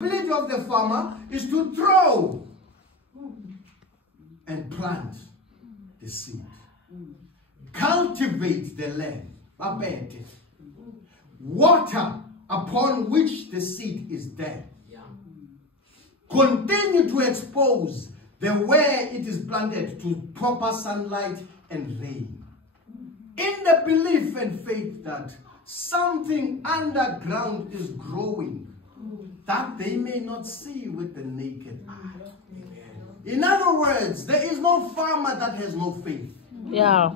The ability of the farmer is to throw and plant the seed. Cultivate the land. Water upon which the seed is there. Continue to expose the where it is planted to proper sunlight and rain. In the belief and faith that something underground is growing that they may not see with the naked eye. In other words, there is no farmer that has no faith. Yeah.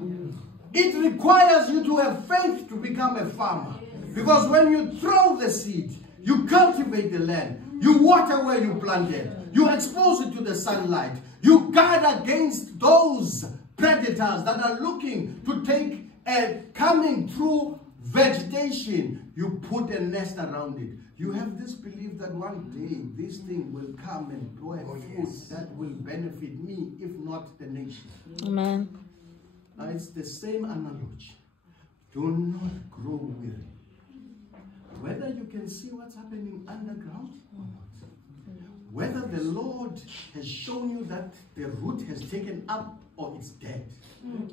It requires you to have faith to become a farmer. Because when you throw the seed, you cultivate the land, you water where you planted, you expose it to the sunlight, you guard against those predators that are looking to take coming through vegetation, you put a nest around it. You have this belief that one day this thing will come and bear fruit that will benefit me, if not the nation. Amen. It's the same analogy. Do not grow weary. Whether you can see what's happening underground or not. Whether the Lord has shown you that the root has taken up or it's dead.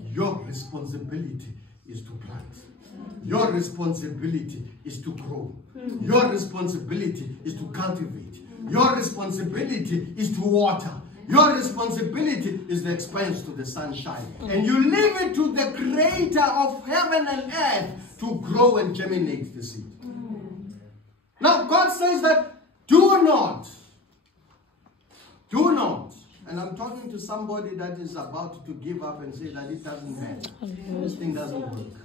Your responsibility is to plant. Your responsibility is to grow. Your responsibility is to cultivate. Your responsibility is to water. Your responsibility is the expense to the sunshine. And you leave it to the creator of heaven and earth to grow and germinate the seed. Now God says that do not, and I'm talking to somebody that is about to give up and say that it doesn't matter. This thing doesn't work.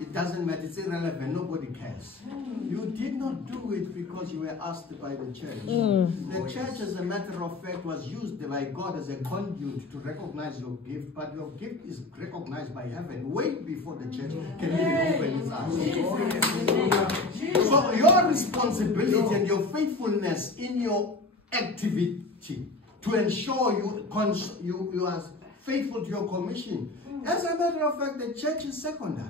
It doesn't matter. It's irrelevant. Nobody cares. You did not do it because you were asked by the church. The church, as a matter of fact, was used by God as a conduit to recognize your gift, but your gift is recognized by heaven way before the church can even open its eyes. So your responsibility and your faithfulness in your activity to ensure you are faithful to your commission. As a matter of fact, the church is secondary.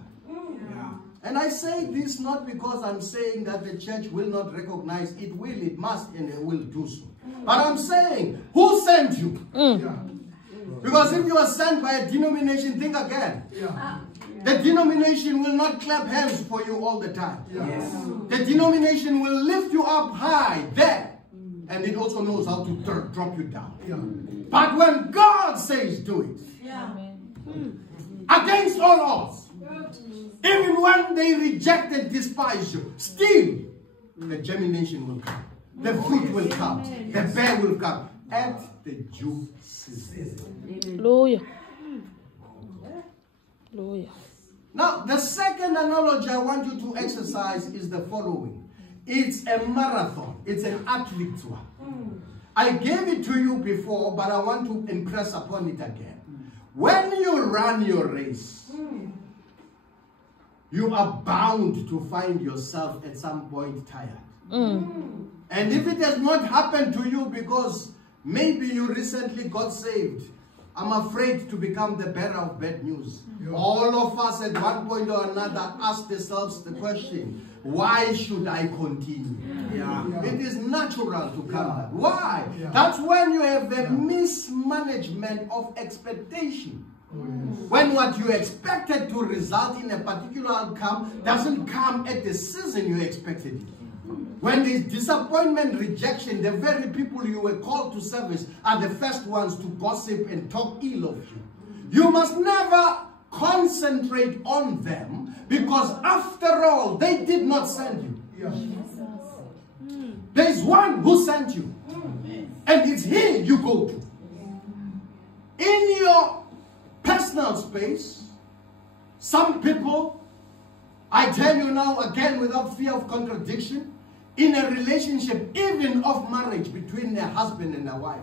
And I say this not because I'm saying that the church will not recognize it will, it must, and it will do so. But I'm saying, who sent you? Because if you are sent by a denomination, think again. The denomination will not clap hands for you all the time. The denomination will lift you up high there. And it also knows how to drop you down. But when God says do it, against all odds, even when they reject and despise you, still the germination will come. The fruit will come. The bear will come at the due season. Hallelujah. Hallelujah. Now, the second analogy I want you to exercise is the following. It's a marathon. It's an athlete one. I gave it to you before, but I want to impress upon it again. When you run your race, you are bound to find yourself at some point tired. And if it has not happened to you because maybe you recently got saved, I'm afraid to become the bearer of bad news. All of us at one point or another ask ourselves the question, why should I continue? It is natural to come back. Why? That's when you have a mismanagement of expectation. When what you expected to result in a particular outcome doesn't come at the season you expected it. When there's disappointment, rejection, the very people you were called to service are the first ones to gossip and talk ill of you. You must never concentrate on them because after all, they did not send you. There's one who sent you. And it's him you go to. In your personal space, some people, I tell you now again without fear of contradiction, in a relationship, even of marriage between a husband and a wife,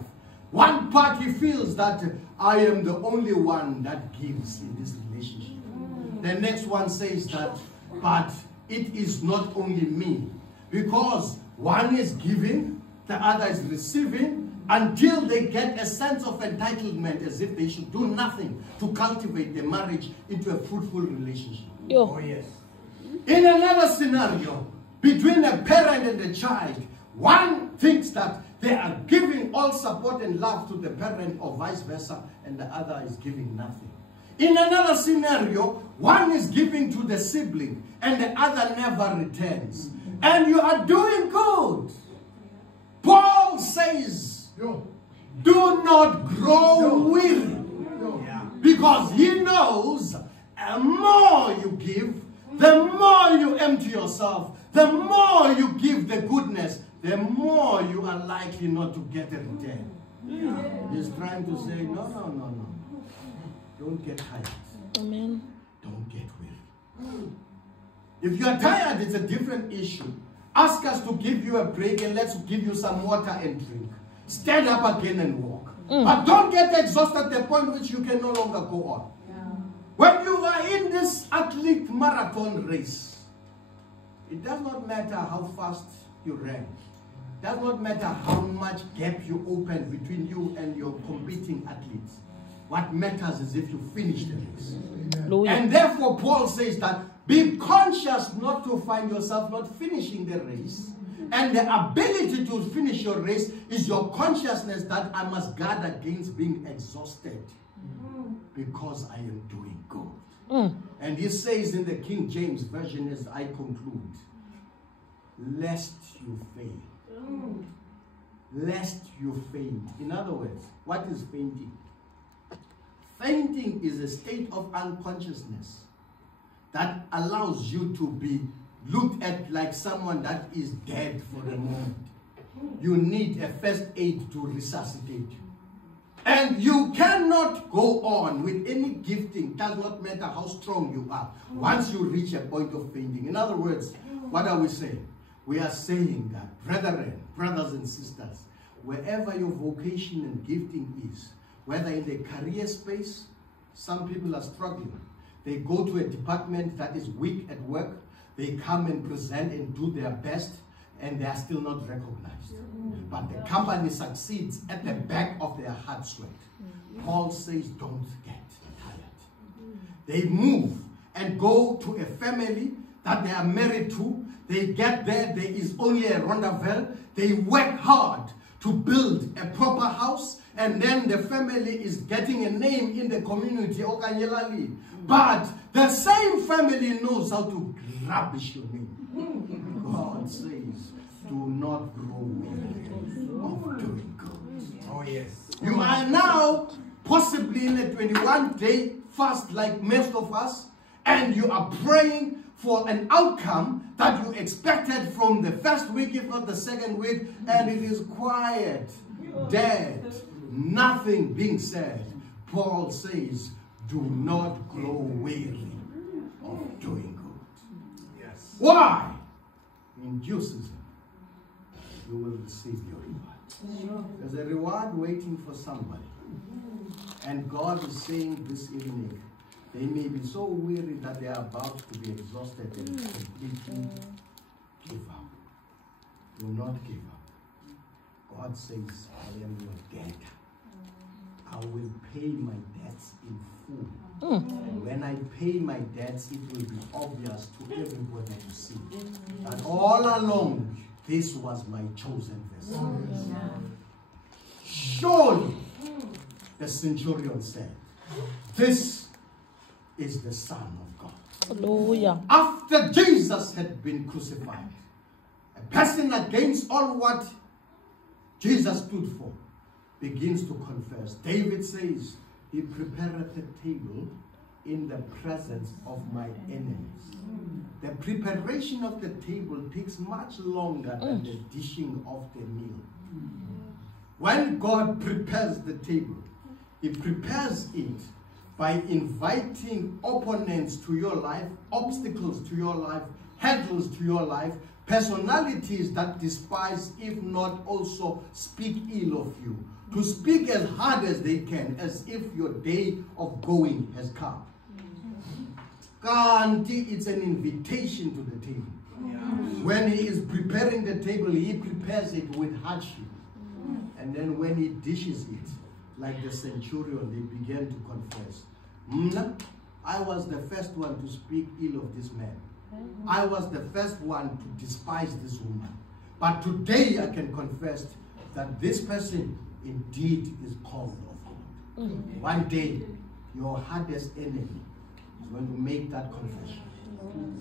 one party feels that I am the only one that gives in this relationship. The next one says that, but it is not only me, because one is giving, the other is receiving, until they get a sense of entitlement as if they should do nothing to cultivate their marriage into a fruitful relationship. In another scenario, between a parent and a child, One thinks that they are giving all support and love to the parent or vice versa, and the other is giving nothing. In another scenario, one is giving to the sibling and the other never returns. And you are doing good. Paul says, do not grow weary. Because he knows the more you give, the more you empty yourself, the more you give the goodness, the more you are likely not to get a return. He's trying to say, no. Don't get tired. Amen. Don't get weary. If you are tired, it's a different issue. Ask us to give you a break and let's give you some water and drink. Stand up again and walk. But don't get exhausted at the point which you can no longer go on. When you are in this athlete marathon race, it does not matter how fast you ran. It does not matter how much gap you open between you and your competing athletes. What matters is if you finish the race. And therefore Paul says that be conscious not to find yourself not finishing the race. And the ability to finish your race is your consciousness that I must guard against being exhausted because I am doing good. And he says in the King James Version as I conclude, lest you fail. Lest you faint. In other words, what is fainting? Fainting is a state of unconsciousness that allows you to be looked at like someone that is dead for the moment. You need a first aid to resuscitate you. And you cannot go on with any gifting, does not matter how strong you are, once you reach a point of fainting. In other words, what are we saying? We are saying that, brethren, brothers and sisters, wherever your vocation and gifting is, whether in the career space, some people are struggling. They go to a department that is weak at work, they come and present and do their best, and they are still not recognized. But the company succeeds at the back of their hard sweat. Paul says, don't get tired. They move and go to a family that they are married to. They get there, there is only a rondavel. They work hard to build a proper house, and then the family is getting a name in the community, Okanyelali. But the same family knows how to rubbish your name. God says, do not grow weary of doing good. Oh yes. You are now possibly in a 21-day fast like most of us, and you are praying for an outcome that you expected from the first week, if not the second week, and it is quiet, dead, nothing being said. Paul says, do not grow weary of doing good. Yes. Why? In due season, you will receive your reward. There's a reward waiting for somebody. And God is saying this evening, they may be so weary that they are about to be exhausted and completely give up. Do not give up. God says, I am your debtor. I will pay my debts in full. And when I pay my debts, it will be obvious to everybody to see that all along, this was my chosen vessel. Surely, the centurion said, this is the Son of God. Hallelujah. After Jesus had been crucified, a person against all what Jesus stood for begins to confess. David says, he prepareth the table in the presence of my enemies. The preparation of the table takes much longer than the dishing of the meal. When God prepares the table, he prepares it by inviting opponents to your life, obstacles to your life, hurdles to your life, personalities that despise, if not also speak ill of you, to speak as hard as they can, as if your day of going has come. Kanti, it's an invitation to the table. When he is preparing the table, he prepares it with hardship. And then when he dishes it, like the centurion, they began to confess, I was the first one to speak ill of this man. I was the first one to despise this woman. But today I can confess that this person indeed is called of God. One day, your hardest enemy is going to make that confession.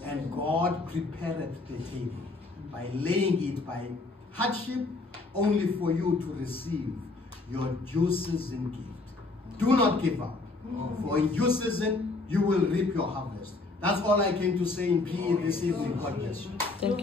And God prepared the table by laying it by hardship only for you to receive your due season gift. Do not give up. For in due season, you will reap your harvest. That's all I came to say in PE this evening. God bless you. Thank you.